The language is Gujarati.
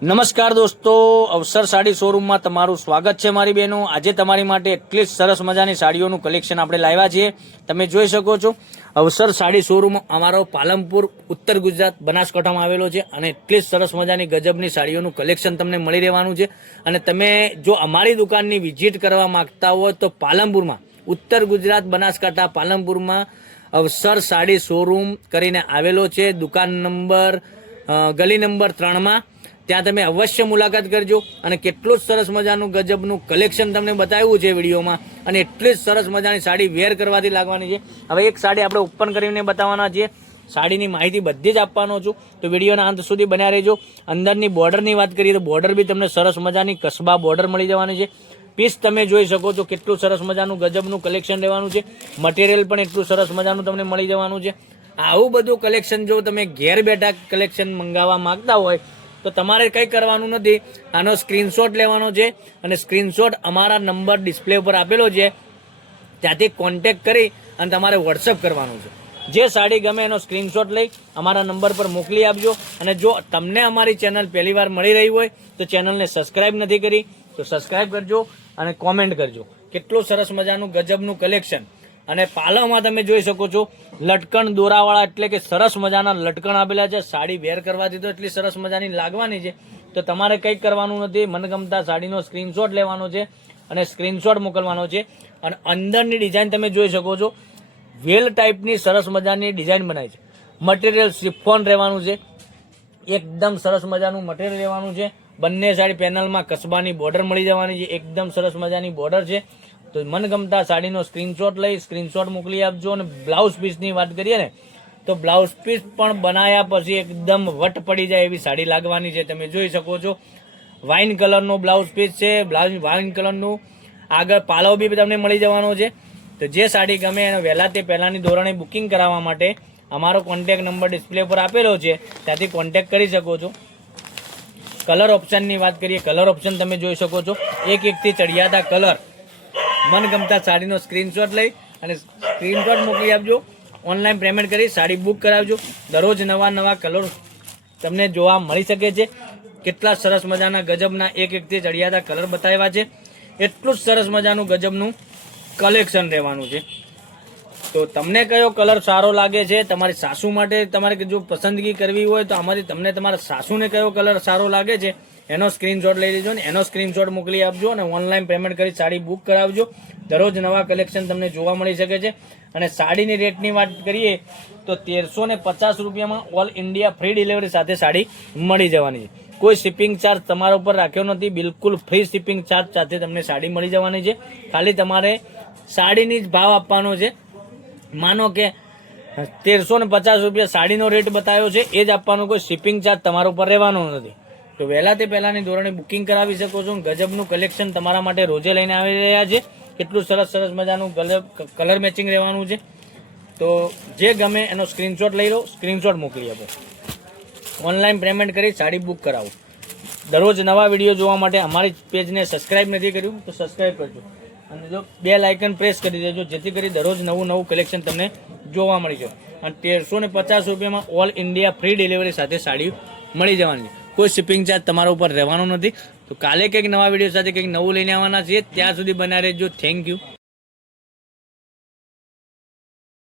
નમસ્કાર દોસ્તો, અવસર સાડી શોરૂમમાં તમારું સ્વાગત છે મારી બહેનો. આજે તમારી માટે એટલી જ સરસ મજાની સાડીઓનું કલેક્શન આપણે લાવ્યા છીએ. તમે જોઈ શકો છો, અવસર સાડી શોરૂમ અમારો પાલનપુર, ઉત્તર ગુજરાત, બનાસકાંઠામાં આવેલો છે અને એટલી જ સરસ મજાની ગજબની સાડીઓનું કલેક્શન તમને મળી રહેવાનું છે. અને તમે જો અમારી દુકાનની વિઝિટ કરવા માંગતા હોય તો પાલનપુરમાં, ઉત્તર ગુજરાત, બનાસકાંઠા પાલનપુરમાં અવસર સાડી શોરૂમ કરીને આવેલો છે. દુકાન નંબર ગલી નંબર ત્રણમાં. ત્યાં તમે અવશ્ય મુલાકાત કરજો અને કેટલું જ સરસ મજાનું ગજબનું કલેક્શન તમને બતાવ્યું છે વિડીયોમાં અને એટલી જ સરસ મજાની સાડી વેર કરવાથી લાગવાની છે. હવે એક સાડી આપણે ઓપન કરીને બતાવવાના છીએ સાડીની માહિતી બધી જ આપવાનો છું. તો વિડીયોના અંત સુધી બન્યા રહેજો. અંદરની બોર્ડરની વાત કરીએ તો બોર્ડર બી તમને સરસ મજાની કસબા બોર્ડર મળી જવાની છે. પીસ તમે જોઈ શકો છો કેટલું સરસ મજાનું ગજબનું કલેક્શન રહેવાનું છે. મટીરિયલ પણ એટલું સરસ મજાનું તમને મળી જવાનું છે. આવું બધું કલેક્શન જો તમે ઘેર બેઠા કલેક્શન મંગાવવા માંગતા હોય તો તમારે કંઈ કરવાનું નથી. આનો સ્ક્રીનશોટ લેવાનો છે અને સ્ક્રીનશોટ અમારા નંબર ડિસ્પ્લે ઉપર આપેલો છે. ત્યાંથી કોન્ટેક કરી અને તમારે વોટ્સઅપ કરવાનું છે. જે સાડી ગમે એનો સ્ક્રીનશોટ લઈ અમારા નંબર પર મોકલી આપજો. અને જો તમને અમારી ચેનલ પહેલીવાર મળી રહી હોય તો ચેનલને સબસ્ક્રાઈબ નથી કરી તો સબસ્ક્રાઈબ કરજો અને કોમેન્ટ કરજો. કેટલું સરસ મજાનું ગજબનું કલેક્શન અને પાલવમાં તમે જોઈ શકો છો, લટકણ દોરાવાળા એટલે કે સરસ મજાના લટકણ આપેલા છે. સાડી વેર કરવાથી તો એટલી સરસ મજાની લાગવાની છે. તો તમારે કંઈક કરવાનું નથી, મનગમતા સાડીનો સ્ક્રીનશોટ લેવાનો છે અને સ્ક્રીનશોટ મોકલવાનો છે. અને અંદરની ડિઝાઇન તમે જોઈ શકો છો, વેલ ટાઈપની સરસ મજાની ડિઝાઇન બનાવી છે. મટીરિયલ સિફોન રહેવાનું છે. એકદમ સરસ મજાનું મટીરિયલ રહેવાનું છે. બંને સાડી પેનલમાં કસબાની બોર્ડર મળી જવાની છે. એકદમ સરસ મજાની બોર્ડર છે. તો મનગમતા સાડીનો સ્ક્રીનશોટ લઈ સ્ક્રીનશોટ મોકલી આપજો અને બ્લાઉઝ પીસની વાત કરીએ ને, તો બ્લાઉઝ પીસ પણ બનાવ્યા પછી એકદમ વટ પડી જાય એવી સાડી લાગવાની છે, તમે જોઈ શકો છો. વાઇન કલરનો બ્લાઉઝ પીસ છે બ્લાઉઝ વાઇન કલરનું આગળ પાલવ બી તમને મળી જવાનો છે. તો જે સાડી ગમે એને વહેલા તે પહેલાંની ધોરણે બુકિંગ કરાવવા માટે અમારો કોન્ટેક નંબર ડિસ્પ્લે પર આપેલો છે, ત્યાંથી કોન્ટેક કરી શકો છો. કલર ઓપ્શનની વાત કરીએ કલર ઓપ્શન તમે જોઈ શકો છો. એક એકથી ચડિયાતા કલર મનગમતા સાડીનો સ્ક્રીનશોટ લઈ અને સ્ક્રીનશોટ મોકલી આપજો. ઓનલાઈન પેમેન્ટ કરી સાડી બુક કરાવજો. દરરોજ નવા નવા કલર તમને જોવા મળી શકે છે. કેટલા સરસ મજાના ગજબના એક એકથી ચડિયાતા કલર બતાવ્યા છે. એટલું જ સરસ મજાનું ગજબનું કલેક્શન રહેવાનું છે. તો તમને કયો કલર સારો લાગે છે? તમારી સાસુ માટે તમારે જો પસંદગી કરવી હોય તો આમાંથી તમને તમારા સાસુને કયો કલર સારો લાગે છે? એનો સ્ક્રીનશોટ લઈ લેજો ને એનો સ્ક્રીનશોટ મોકલી આપજો અને ઓનલાઈન પેમેન્ટ કરી સાડી બુક કરાવજો. દરરોજ નવા કલેક્શન તમને જોવા મળી શકે છે. અને સાડીની રેટની વાત કરીએ તો તેરસો ને પચાસ રૂપિયામાં ઓલ ઇન્ડિયા ફ્રી ડિલિવરી સાથે સાડી મળી જવાની છે. કોઈ શિપિંગ ચાર્જ તમારા ઉપર રાખ્યો નથી, બિલકુલ ફ્રી શિપિંગ ચાર્જ સાથે તમને સાડી મળી જવાની છે. ખાલી તમારે સાડીની જ ભાવ આપવાનો છે. માનો કે તેરસો ને પચાસ રૂપિયા સાડીનો રેટ બતાવ્યો છે, એ જ આપવાનો કોઈ શિપિંગ ચાર્જ તમારા ઉપર રહેવાનો નથી. તો વહેલા તે પહેલાંની ધોરણે બુકિંગ કરાવી શકો છો. ગજબનું કલેક્શન તમારા માટે રોજે લઈને આવી રહ્યા છે. કેટલું સરસ સરસ મજાનું કલર કલર મેચિંગ રહેવાનું છે. તો જે ગમે એનો સ્ક્રીનશોટ લઈ લો. સ્ક્રીનશોટ મોકલી આપો. ઓનલાઈન પેમેન્ટ કરી સાડી બુક કરાવો. દરરોજ નવા વીડિયો જોવા માટે અમારી પેજને સબસ્ક્રાઇબ નથી કર્યું, તો સબસ્ક્રાઇબ કરજો. અને જો બે લાઇકન પ્રેસ કરી દેજો, જેથી કરી દરરોજ નવું નવું કલેક્શન તમને જોવા મળી જાય. અને તેરસો ને પચાસ રૂપિયામાં ઓલ ઇન્ડિયા ફ્રી ડિલિવરી સાથે સાડી મળી જવાની. કોઈ શિપિંગ ચાર્જ તમારા ઉપર રહેવાનો નથી. તો કાલે કંઈક નવા વીડિયો સાથે કંઈક નવું લઈને આવવાના છીએ. ત્યાં સુધી બના રહેજો. Thank you